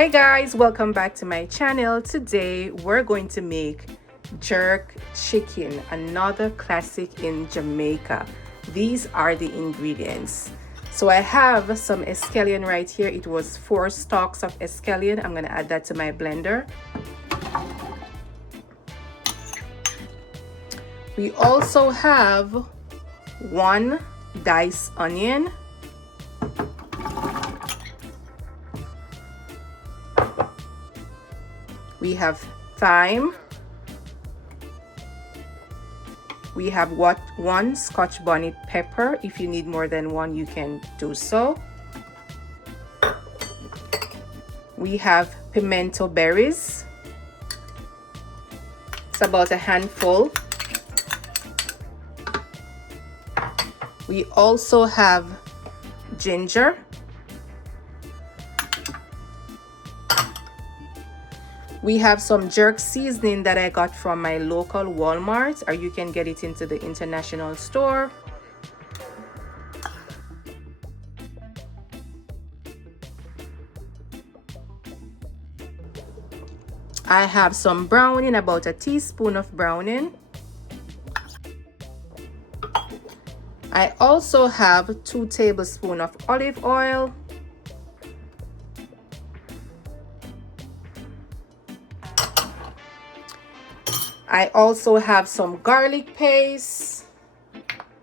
Hey guys, welcome back to my channel. Today we're going to make jerk chicken, another classic in Jamaica. These are the ingredients. So I have some escallion right here. It was 4 stalks of escallion. I'm going to add that to my blender. We also have 1 diced onion. We have thyme. We have 1 Scotch bonnet pepper. If you need more than 1, you can do so. We have pimento berries. It's about a handful. We also have ginger. We have some jerk seasoning that I got from my local Walmart, or you can get it into the international store. I have some browning, about a teaspoon of browning. I also have 2 tablespoons of olive oil. I also have some garlic paste.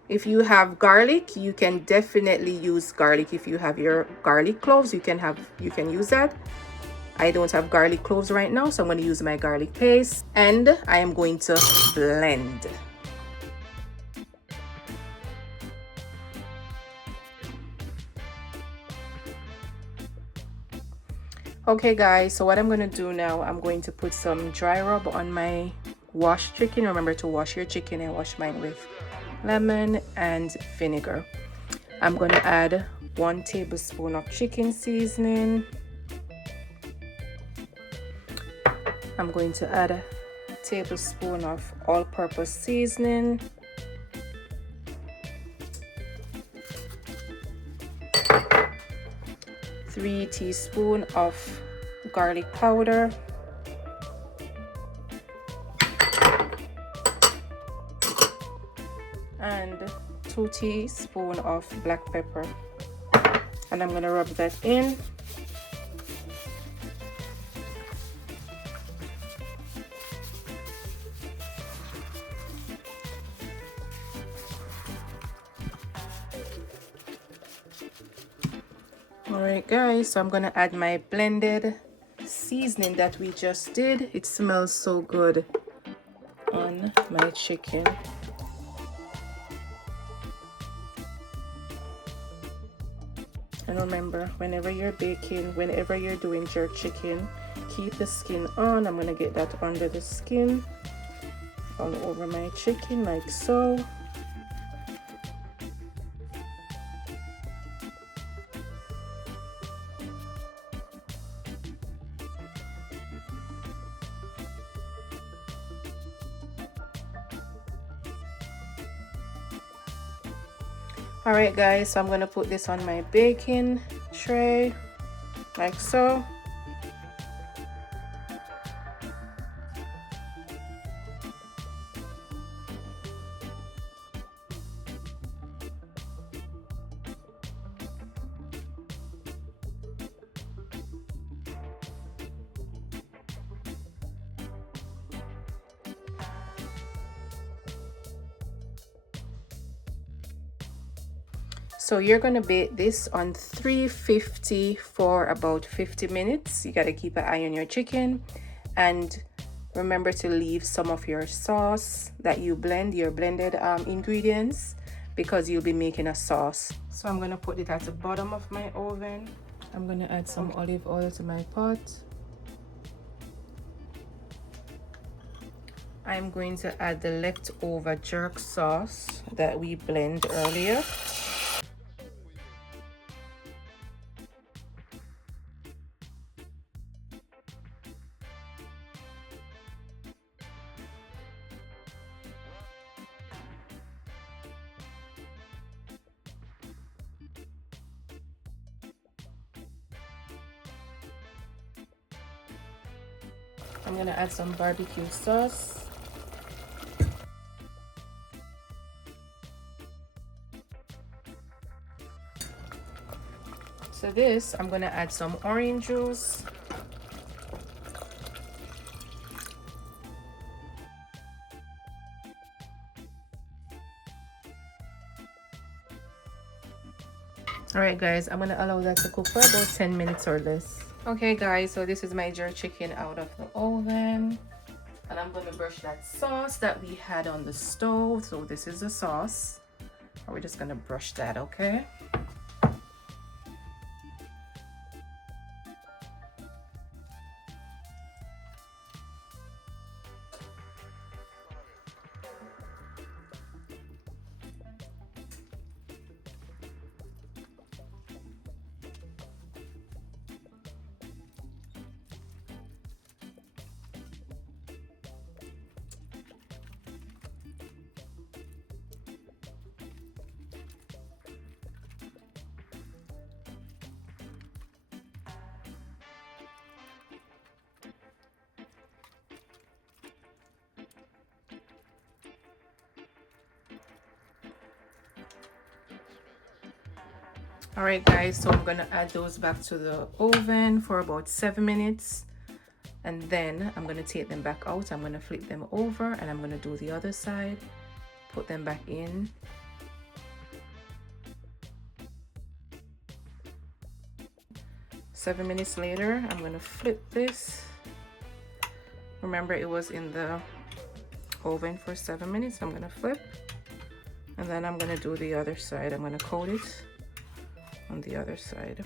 If you have garlic, you can definitely use garlic. If you have your garlic cloves, you can use that. I don't have garlic cloves right now, so I'm going to use my garlic paste, and I am going to blend. Okay guys, so what I'm going to do now, I'm going to put some dry rub on my washed chicken. Remember to wash your chicken. I wash mine with lemon and vinegar. I'm going to add 1 tablespoon of chicken seasoning. I'm going to add a tablespoon of all-purpose seasoning. Three teaspoons of garlic powder. And 2 teaspoons of black pepper. And I'm going to rub that in. Alright guys, so I'm going to add my blended seasoning that we just did. It smells so good on my chicken. And remember, whenever you're baking, whenever you're doing jerk chicken, keep the skin on. I'm going to get that under the skin, all over my chicken like so. Alright guys, so I'm going to put this on my baking tray like so. So you're going to bake this on 350 for about 50 minutes. You got to keep an eye on your chicken, and remember to leave some of your sauce that you blend, your blended ingredients, because you'll be making a sauce. So I'm going to put it at the bottom of my oven. I'm going to add some olive oil to my pot. I'm going to add the leftover jerk sauce that we blend earlier. I'm gonna add some barbecue sauce. So this, I'm gonna add some orange juice. All right guys, I'm gonna allow that to cook for about 10 minutes or less. Okay guys, so this is my jerk chicken out of the oven, and I'm gonna brush that sauce that we had on the stove. So this is the sauce, and we're just gonna brush that, okay? All right guys, so I'm gonna add those back to the oven for about 7 minutes, and then I'm gonna take them back out. I'm gonna flip them over, and I'm gonna do the other side, put them back in. Seven minutes later, I'm gonna flip this. Remember, it was in the oven for 7 minutes. I'm gonna flip, and then I'm gonna do the other side. I'm gonna coat it on the other side.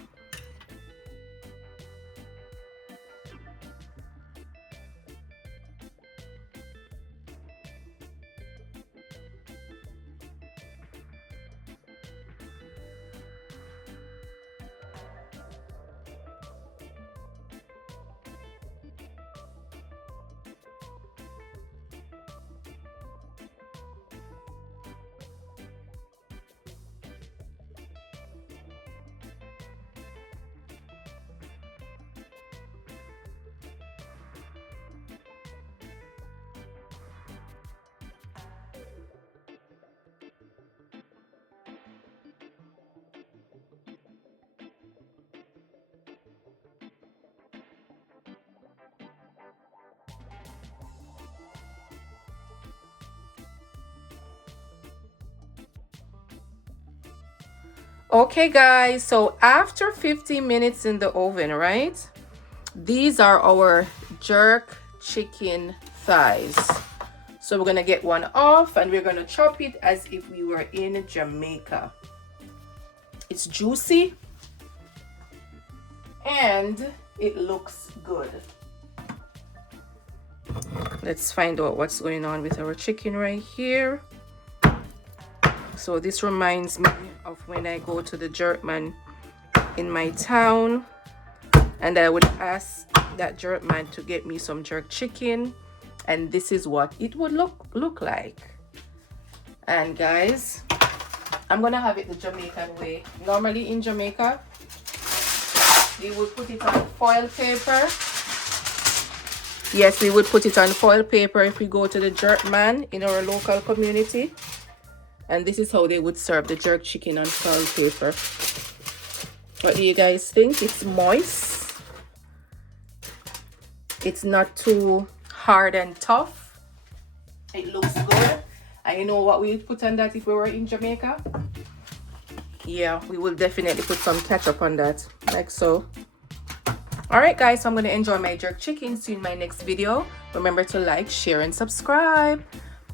Okay guys, so after 15 minutes in the oven, right, these are our jerk chicken thighs. So we're gonna get one off, and we're gonna chop it as if we were in Jamaica. It's juicy and it looks good. Let's find out what's going on with our chicken right here. So this reminds me of when I go to the jerk man in my town, and I would ask that jerk man to get me some jerk chicken, and this is what it would look like. And guys, I'm gonna have it the Jamaican way. Normally in Jamaica, we would put it on foil paper. Yes, we would put it on foil paper if we go to the jerk man in our local community. And this is how they would serve the jerk chicken on foil paper. What do you guys think? It's moist. It's not too hard and tough. It looks good. And you know what we would put on that if we were in Jamaica? Yeah, we will definitely put some ketchup on that, like so. Alright guys, so I'm going to enjoy my jerk chicken. See you in my next video. Remember to like, share, and subscribe.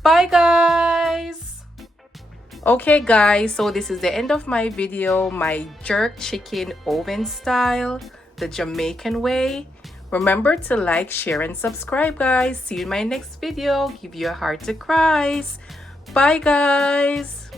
Bye guys! Okay guys, so this is the end of my video, my jerk chicken oven style, the Jamaican way. Remember to like, share, and subscribe guys. See you in my next video. Give you a heart to cries. Bye guys.